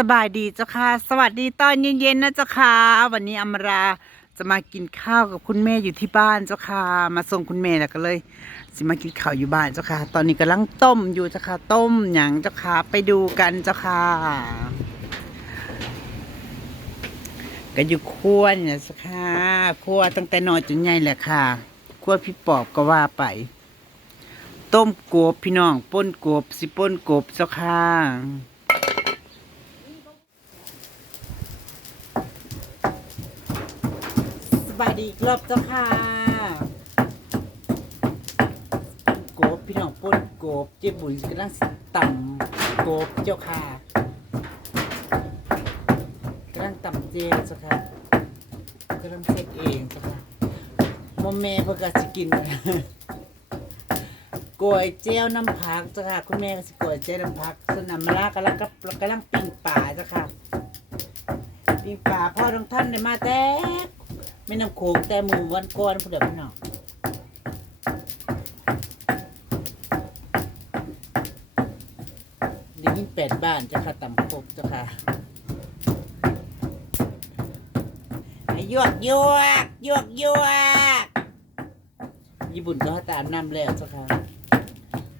สบายดีเจ้าค่ะ สวัสดีตอนเย็นๆนะเจ้าค่ะ วันนี้อมราจะมากินข้าวกับคุณแม่อยู่ที่บ้านเจ้าค่ะ มาส่งคุณแม่แล้วก็เลยสิมากินข้าวอยู่บ้านเจ้าค่ะ ตอนนี้กำลังต้มอยู่เจ้าค่ะ ต้มหยังเจ้าค่ะ ไปดูกันเจ้าค่ะก็อยู่ครัวเนี่ยเจ้าค่ะครัวตั้งแต่น้อยจนใหญ่แหละค่ะครัวพี่ปอบก็ว่าไป ต้มกบพี่น้องป่นกบสิป่นกบเจ้าค่ะ บายดีอีกรอบเจ้าค่ะโกบพี่น้องป่นโกบเจ๊บุญกำลังต่ำโกบเจ้าค่ะกำลังต่ำเจเจ้าค่ะกำลังเซ็ตเองเจ้าค่ะโมแม่เพื่อกสิกินกวยเจียวน้ำผักเจ้าค่ะคุณแม่ก็สิกวยเจียวน้ำผักสนน้ำมะระกำลังกับกำลังปิ้งป่าเจ้าค่ะปีป่าพ่อทั้งท่านได้มาแต่ ไม่น้ำโขงแต่หมู่วันก่อนผู้เดียวพี่น้องได้ยินแปดบ้านเจ้าค่ะต่ำครบเจ้าค่ะให้ยวกยวกยวกยวกญี่ปุ่นก็ตามน้ำแล้วเจ้าค่ะ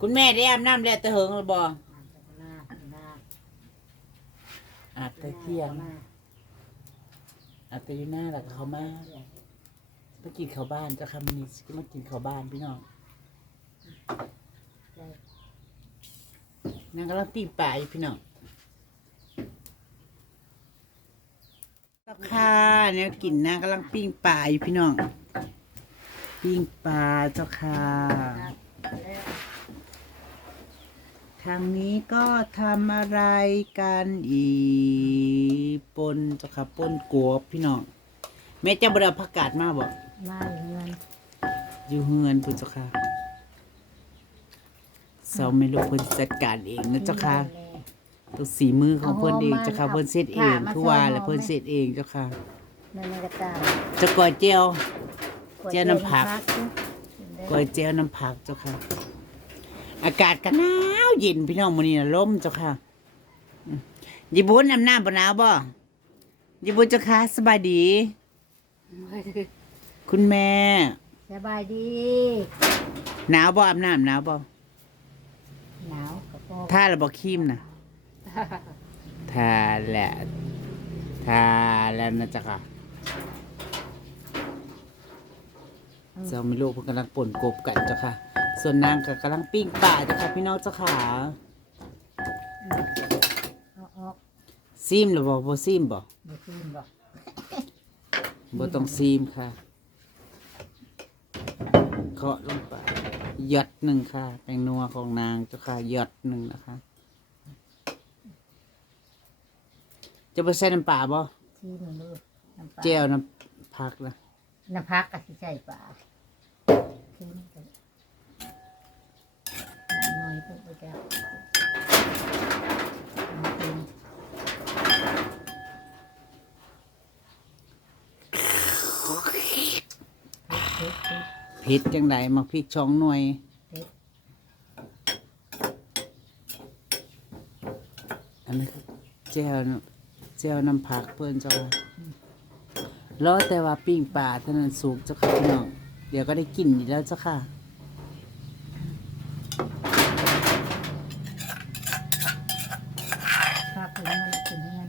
คุณแม่ได้อาบน้ำแล้วแต่เหิงหรือบ่อาบแต่เที่ยง อาจจะอยู่หน้าหลักเขามาไปกินข้าวบ้านเจะคำนี้ก็มากินข้าวบ้านพี่น้องนางกำลังปีนป่าอยู่พี่น้องเจ้าค่ะเนี่ยกินนางกำลังปิ้งป่าอยู่พี่น้อง ปิ้งปลาเจ้าค่ะ ทางนี้ก็ทำอะไรกันอีกปนเจ้าค่ะปนกวบพี่น้องแม่เจะบไดเอาผักกาดมาบอกมาเงินอยู่เฮือนพุ่นเจ้าค่ะเสาไม่รู้เพิ่นจัดการเองนะเจ้าค่ะตัวสีมือของเพิ่นเองเจ้าค่ะเพิ่นเสร็จเองคือว่าแล้วเพิ่นเสร็จเองเจ้าค่ะนั่นมันก็ตามจะก่อยเจียวเจียวน้ำผักกก๋วยเจียวน้ำผักเจ้าค่ะ อากาศก็หนาวเย็นพี่น้องมื้อนี้น่ะลมเจ้าค่ะอืมญี่ปุ่นน้ำหน้าบ่หนาวบ่ญี่ปุ่นเจ้าค่ะสบายดี คุณแม่ สบายดีหนาวบ่อาบน้ำหนาวบ่หนาวกระโปรงท่าระบ่ครีมน่ะทาแหละทาแล้วนะเจ้าค่ะเจ้าไม่รู้เพิ่นกำลังป่นกบกันเจ้าค่ะ ส่วนนางก็กำลังปิ้งปลาเจ้าค่ะพี่น้องเจ้าค่ะเอาออกซิมหรือบ่บ่ซิมบ่ไม่คืนบอกบ่ต้องซีมค่ะเคาะลงไปหยดหนึ่งค่ะแป้งนัวของนางเจ้าค่ะหยดหนึ่งนะคะ จะไปใส่น้ำปลาบ่ที่มันรู้น้ำปลาเจียวน้ำผักนะน้ำพักก็สิใส่ปลาคืนกันน้อย พวกเราจะเอาคืนเผ็ดจังไดมาพริกช่องหน่วยอันนี้เจียวน้ำเจียวน้ำผักเพิ่นเจ้าค่ะรอแต่ว่าปิ้งปลาเท่านั้นสุกเจ้าค่ะพี่น้องเดี๋ยวก็ได้กินอยู่แล้วเจ้าค่ะ พักถึงเงินถึงเงิน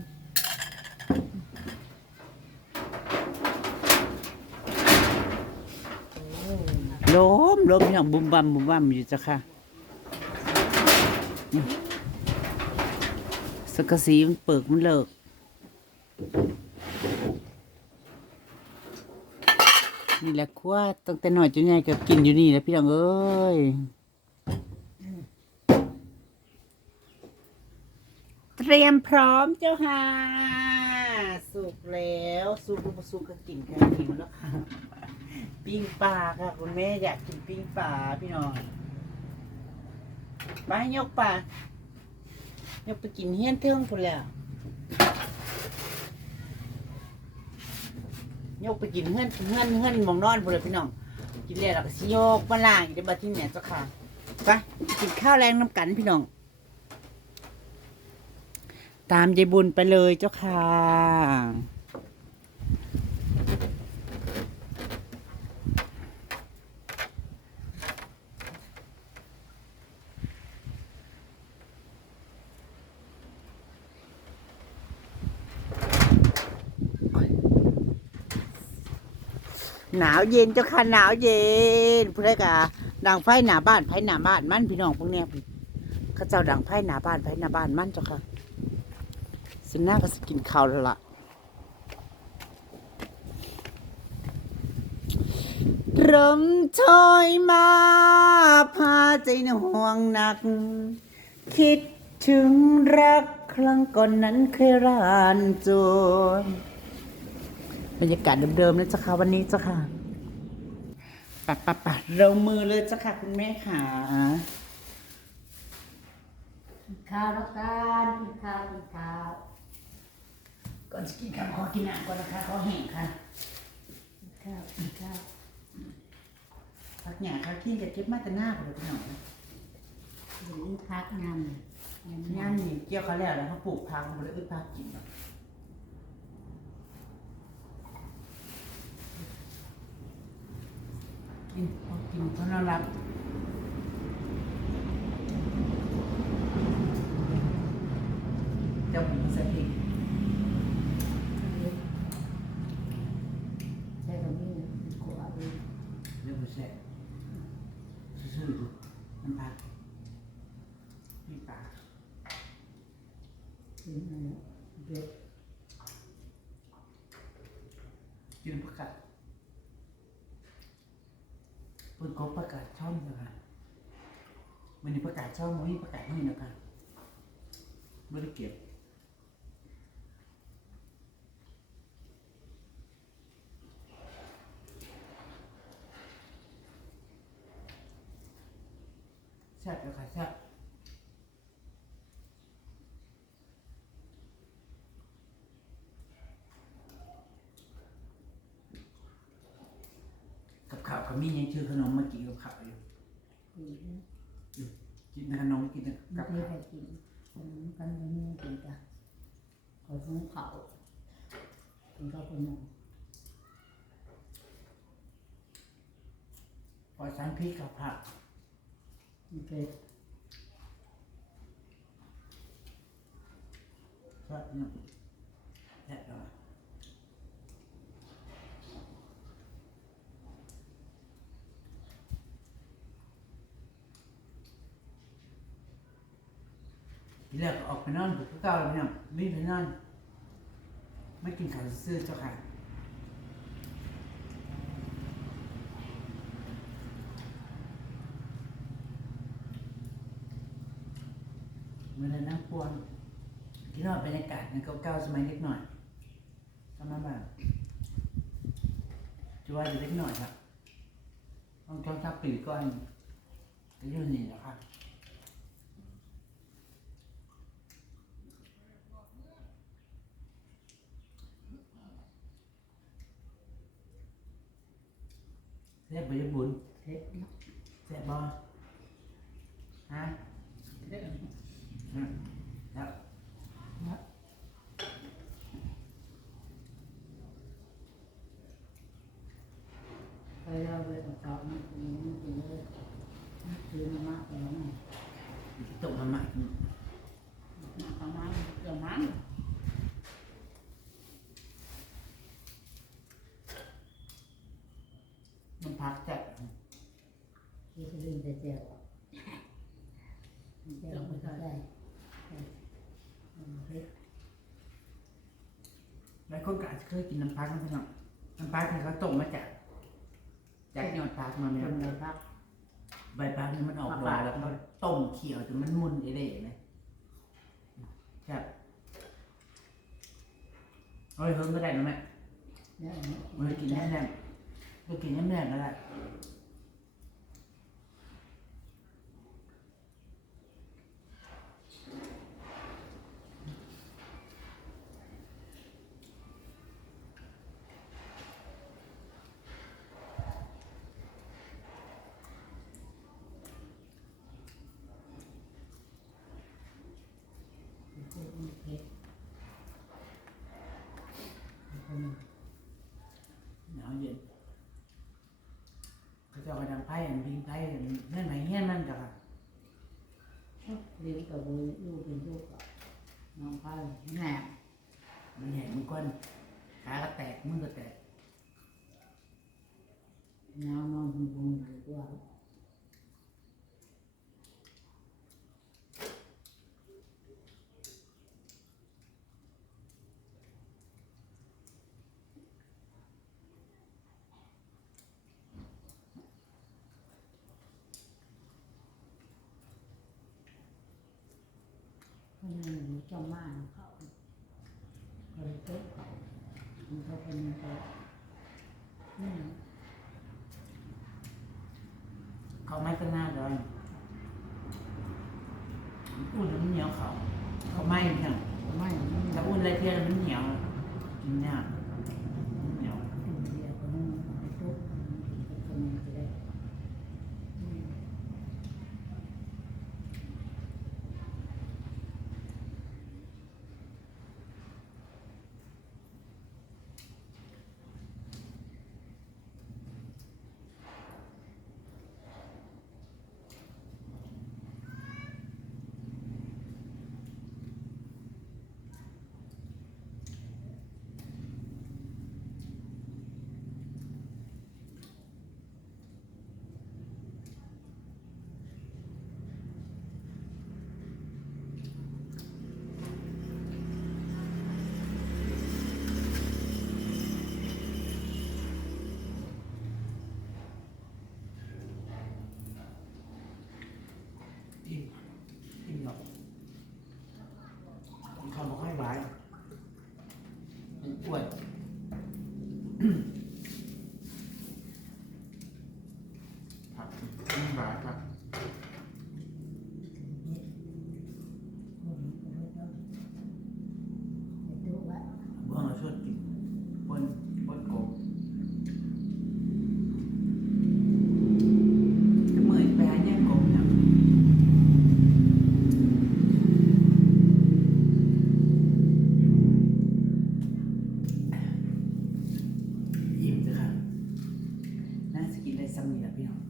ลมลมพี่น้อ งบุมบัมบุมบัมอยู่จ้าค่ะสกสีมันเปิกมันเลิก นี่แหละครัวตั้งแต่หน่อยจนใหญ่ก็กินอยู่นี่แล้วพี่น้องเอ้ยเตรียมพร้อมเจ้าค่ะ สุกแล้ว สุกสุกก็กินค่ะหิวแล้วค่ะ ปิ้งปลาค่ะคุณแม่อยากกินปิ้งปลาพี่น้องไปยกปลายกไปกินเฮี้ยนเทิงพุ่นแล้วยกไปกินเฮือนเฮือนเฮือนมองนอนพุ่นเลยพี่น้องกินแล้วเราก็สิโยกมาล่างอีกได้บัดที่เนี่ยเจ้าค่ะไปกินข้าวแรงน้ำกันพี่น้อง ตามยายบุญไปเลยเจ้าค่ะ หนาวเย็นเจ้าค่ะหนาวเย็นพูดได้กะดังไฟหนาบ้านไฟหนาบ้านมันพี่น้องพวกเนี้ยพี่เขาเจ้าดังไฟหนาบ้านไฟหนาบ้านมันเจ้าค่ะสินหน้าก็สกินข้าวแล้วล่ะร่มถอยมาพาใจหน่วงหนัก คิดถึงรักครั้งก่อนนั้นเคยรานจน บรรยากาศเดิมๆนะเจ้าค่ะวันนี้เจ้าค่ะปะปะปะเรามือเลยเจ้าค่ะคุณแม่ค่ะข้าวแล้วกันกินข้าวกินข้าวก่อนจะกินข้าวขอกินน้ำก่อนนะคะขอแห้งค่ะกินข้าวกินข้าวพักหยาค่ะขี้จะเก็บมาแต่หน้าคนเลยพี่น้องหรือพักงานงานนี่เกี่ยวเขาแล้วแล้วเขาปลูกพักมันเลยอึดพักกินเนาะ กินพอกินเขาน่ารักเจ้าผมใส่พริใช่ตรงนี้ขวาดูเรื่องแซ่บซื่อๆดูน้ำปลาพี่ปลาถึงอะไรเด็ดกินประกาศ เปิดกบประกาศช่องนะคะมันนี้ประกาศช่องมันนี่ประกาศให้นะคะไม่ได้เก็บแซ่บเลยค่ะแซ่บ กับข้าวกับมียังชื่อขนมมากินกับข้าวอยู่ดีนะกินแต่ขนมกินแต่กักับบที่ข้าวไปกินคนกันไม่มีกินกันขอทุ่งเขากินข้าวคนนึงปล่อยสารพิษกับผักมันเป็นก็เนี่ยแซ่บเลยที แรกก็ออกไปนอนบุกเก่าเลยเนี่ยไม่ไปนอนไม่กินข้าวซื้อเจ้าค่ะเมื่อนั้นนั่งปวนที่นอนบรรยากาศในเก่าๆสมัยเล็กหน่อยก็มาแบบจะว่าจะเล็กหน่อยครับต้องช่องทับปีก่อนก็อยืนนี่แหละครับ แซ่บบ่ยบุญเผ็ดเนาะแซ่บบ่ฮะอืมแล้ว เนาะไปเราไปประกอบมันกินมันกินเลยคือมันมากแล้วไง ตกมาใหม่ ประมาณเกือบมัน มันพักแซ่บ ที่จะลืมแต่ เจียวเจียวไม่ได้เผ็ดหลายคนก็อาจจะเคยกินน้ำพักนะพี่น้องน้ำพักที่เขาต้มมาจากจากยอดพักมาเนี่ยทำอะไรครับใบพักนี่มันออกดอกแล้วเขาต้มเคี่ยวจนมันมุนเละๆนะแซ่บเอาไปเพิ่มก็ได้นะแม่เนี่ยมันกินแน่แน่ก็กินแน่แน่ก็ได้ จ้าก็ดังไพ่อันพิงไพ่อันนั่นหมายเฮี้ยนมันจ้ะค่ะเลี้ยงกับมือลูกเป็นลูกกับน้องไพ่อแม่มันแหญ่มันก้นขา ก็แตกมือก็แตกน้องน้อนบุญบุญหรือว่า คนหนึ่งเจ้าม่านเขาคนเต๊ะเขามันก็เป็นตัวนี่ เขาไม่ก็หน้าเลยอุ่นแล้วมันเหนียวเขาเขาไม่เนี่ย ไม่ไม่ ถ้าอุ่นอะไรเพี้ยนมันเหนียวกินยากเหนียว เป็นเดียวคนนึงไปตุ๊กคนนึงจะได้อืม อิ่มอิ่มหรอกเขาไม่ค่อยหวานมันอ้วนผักไม่หวานครับ คนก็ไม่ต้องไปตุ๊กว่า เบื้องเราชดกินบนบนกบจะเหมือนไปหาเนี่ยกบเนี่ยอิ่มจ้ะค่ะน่าจะกินได้ซ้ำนี่แหละพี่น้อง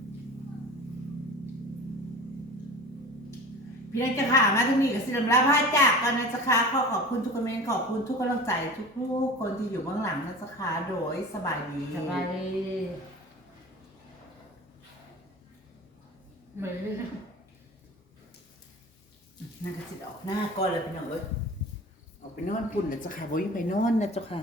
พี่น้องจะค่ะมาที่นี่กับสิลำลาพาจากกันนะจ๊ะค่ะขอขอบคุณทุกคอมเมนต์ขอบคุณทุกกำลังใจทุกผู้คนที่อยู่เบื้องหลังนะจ๊ะค่ะโดยสบายดี สบายดีไม่ได้นั่นก็สิออกหน้าก่อนเลยพี่น้องเอ้ยออกไปนอนปุ่นนะจ๊ะค่ะบ่ยิ่งไปนอนนะจ๊ะค่ะ